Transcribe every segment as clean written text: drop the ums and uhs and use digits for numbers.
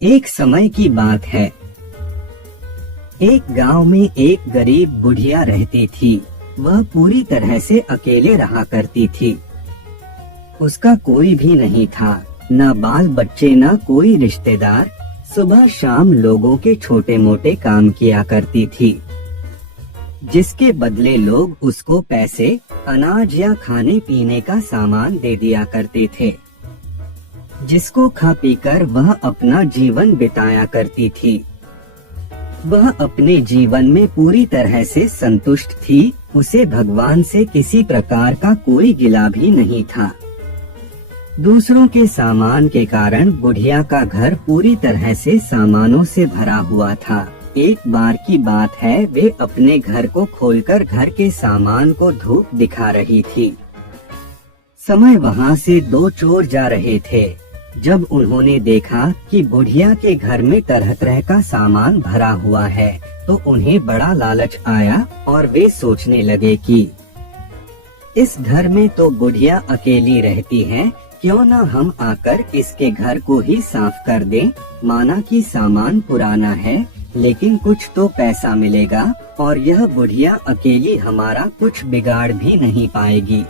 एक समय की बात है। एक गांव में एक गरीब बुढ़िया रहती थी। वह पूरी तरह से अकेले रहा करती थी। उसका कोई भी नहीं था, न बाल बच्चे न कोई रिश्तेदार। सुबह शाम लोगों के छोटे मोटे काम किया करती थी, जिसके बदले लोग उसको पैसे, अनाज या खाने पीने का सामान दे दिया करते थे, जिसको खा पीकर वह अपना जीवन बिताया करती थी। वह अपने जीवन में पूरी तरह से संतुष्ट थी। उसे भगवान से किसी प्रकार का कोई गिला भी नहीं था। दूसरों के सामान के कारण बुढ़िया का घर पूरी तरह से सामानों से भरा हुआ था। एक बार की बात है, वे अपने घर को खोलकर घर के सामान को धूप दिखा रही थी। समय वहाँ से दो चोर जा रहे थे। जब उन्होंने देखा कि बुढ़िया के घर में तरह तरह का सामान भरा हुआ है, तो उन्हें बड़ा लालच आया और वे सोचने लगे कि इस घर में तो बुढ़िया अकेली रहती है, क्यों न हम आकर इसके घर को ही साफ कर दें। माना कि सामान पुराना है, लेकिन कुछ तो पैसा मिलेगा और यह बुढ़िया अकेली हमारा कुछ बिगाड़ भी नहीं पाएगी।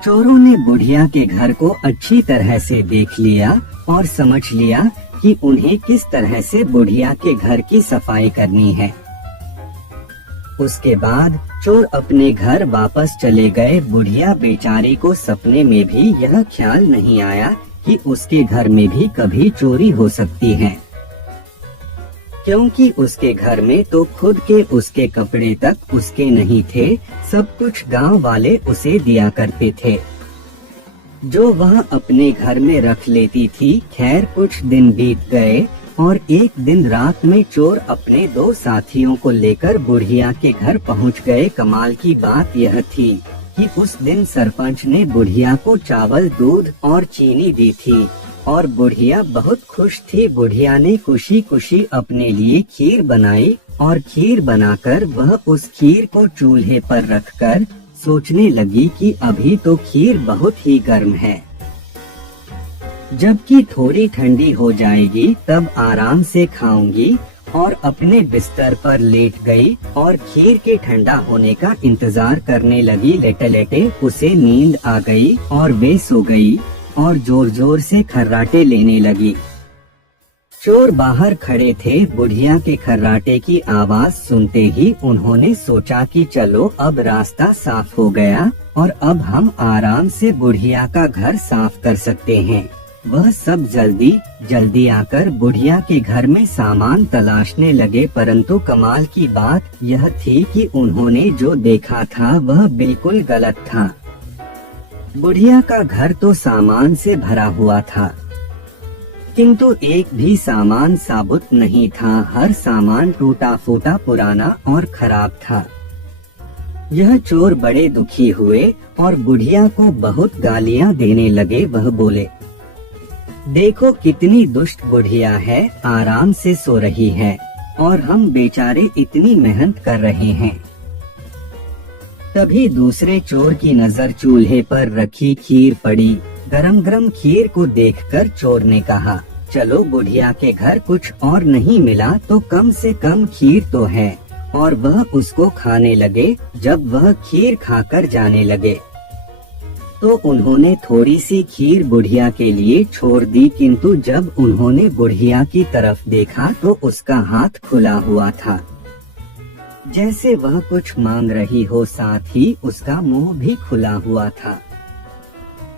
चोरों ने बुढ़िया के घर को अच्छी तरह से देख लिया और समझ लिया कि उन्हें किस तरह से बुढ़िया के घर की सफाई करनी है। उसके बाद चोर अपने घर वापस चले गए। बुढ़िया बेचारी को सपने में भी यह ख्याल नहीं आया कि उसके घर में भी कभी चोरी हो सकती है, क्योंकि उसके घर में तो खुद के उसके कपड़े तक उसके नहीं थे। सब कुछ गांव वाले उसे दिया करते थे, जो वह अपने घर में रख लेती थी। खैर कुछ दिन बीत गए और एक दिन रात में चोर अपने दो साथियों को लेकर बुढ़िया के घर पहुंच गए। कमाल की बात यह थी कि उस दिन सरपंच ने बुढ़िया को चावल, दूध और चीनी दी थी और बुढ़िया बहुत खुश थी। बुढ़िया ने खुशी खुशी अपने लिए खीर बनाई और खीर बनाकर वह उस खीर को चूल्हे पर रखकर सोचने लगी कि अभी तो खीर बहुत ही गर्म है, जबकि थोड़ी ठंडी हो जाएगी तब आराम से खाऊंगी। और अपने बिस्तर पर लेट गई और खीर के ठंडा होने का इंतजार करने लगी। लेटे लेटे उसे नींद आ गई और वे सो गई और जोर जोर से खर्राटे लेने लगी। चोर बाहर खड़े थे। बुढ़िया के खर्राटे की आवाज सुनते ही उन्होंने सोचा कि चलो अब रास्ता साफ हो गया और अब हम आराम से बुढ़िया का घर साफ कर सकते हैं। वह सब जल्दी जल्दी आकर बुढ़िया के घर में सामान तलाशने लगे, परंतु कमाल की बात यह थी कि उन्होंने जो देखा था वह बिल्कुल गलत था। बुढ़िया का घर तो सामान से भरा हुआ था, किंतु एक भी सामान साबुत नहीं था। हर सामान टूटा फूटा, पुराना और खराब था। यह चोर बड़े दुखी हुए और बुढ़िया को बहुत गालियां देने लगे। वह बोले, देखो कितनी दुष्ट बुढ़िया है, आराम से सो रही है और हम बेचारे इतनी मेहनत कर रहे हैं। तभी दूसरे चोर की नजर चूल्हे पर रखी खीर पड़ी। गरम गरम खीर को देखकर चोर ने कहा, चलो बुढ़िया के घर कुछ और नहीं मिला तो कम से कम खीर तो है। और वह उसको खाने लगे। जब वह खीर खाकर जाने लगे तो उन्होंने थोड़ी सी खीर बुढ़िया के लिए छोड़ दी, किंतु जब उन्होंने बुढ़िया की तरफ देखा तो उसका हाथ खुला हुआ था, जैसे वह कुछ मांग रही हो। साथ ही उसका मुंह भी खुला हुआ था,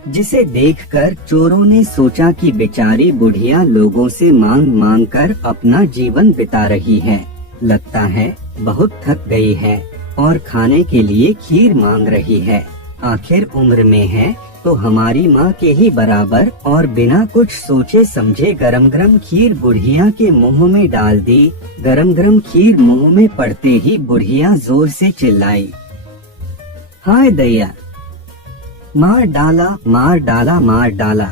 जिसे देखकर चोरों ने सोचा कि बेचारी बुढ़िया लोगों से मांग मांग कर अपना जीवन बिता रही है। लगता है बहुत थक गई है और खाने के लिए खीर मांग रही है। आखिर उम्र में है तो हमारी माँ के ही बराबर। और बिना कुछ सोचे समझे गरम गरम खीर बुढ़िया के मुंह में डाल दी। गरम गरम खीर मुंह में पड़ते ही बुढ़िया जोर से चिल्लाई, हाय दैया, मार डाला मार डाला मार डाला।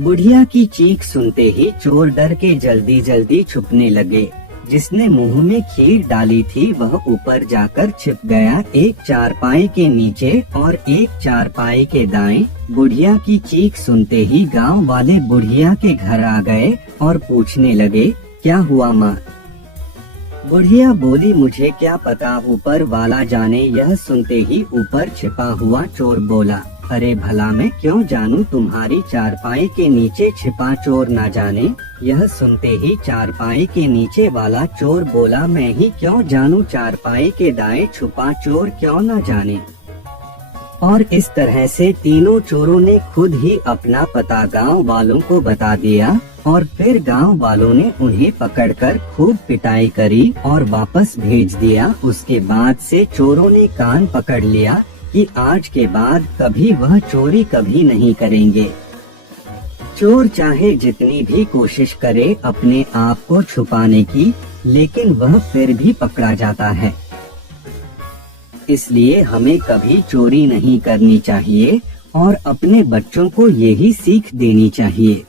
बुढ़िया की चीख सुनते ही चोर डर के जल्दी जल्दी छुपने लगे। जिसने मुंह में खीर डाली थी वह ऊपर जाकर छिप गया एक चारपाई के नीचे और एक चारपाई के दाएं। बुढ़िया की चीख सुनते ही गांव वाले बुढ़िया के घर आ गए और पूछने लगे, क्या हुआ माँ? बुढ़िया बोली, मुझे क्या पता, ऊपर वाला जाने। यह सुनते ही ऊपर छिपा हुआ चोर बोला, अरे भला मैं क्यों जानूं, तुम्हारी चारपाई के नीचे छिपा चोर ना जाने। यह सुनते ही चारपाई के नीचे वाला चोर बोला, मैं ही क्यों जानूं, चारपाई के दाएं छुपा चोर क्यों ना जाने। और इस तरह से तीनों चोरों ने खुद ही अपना पता गांव वालों को बता दिया और फिर गांव वालों ने उन्हें पकड़कर खूब पिटाई करी और वापस भेज दिया। उसके बाद से चोरों ने कान पकड़ लिया कि आज के बाद कभी वह चोरी कभी नहीं करेंगे। चोर चाहे जितनी भी कोशिश करे अपने आप को छुपाने की, लेकिन वह फिर भी पकड़ा जाता है। इसलिए हमें कभी चोरी नहीं करनी चाहिए और अपने बच्चों को यही सीख देनी चाहिए।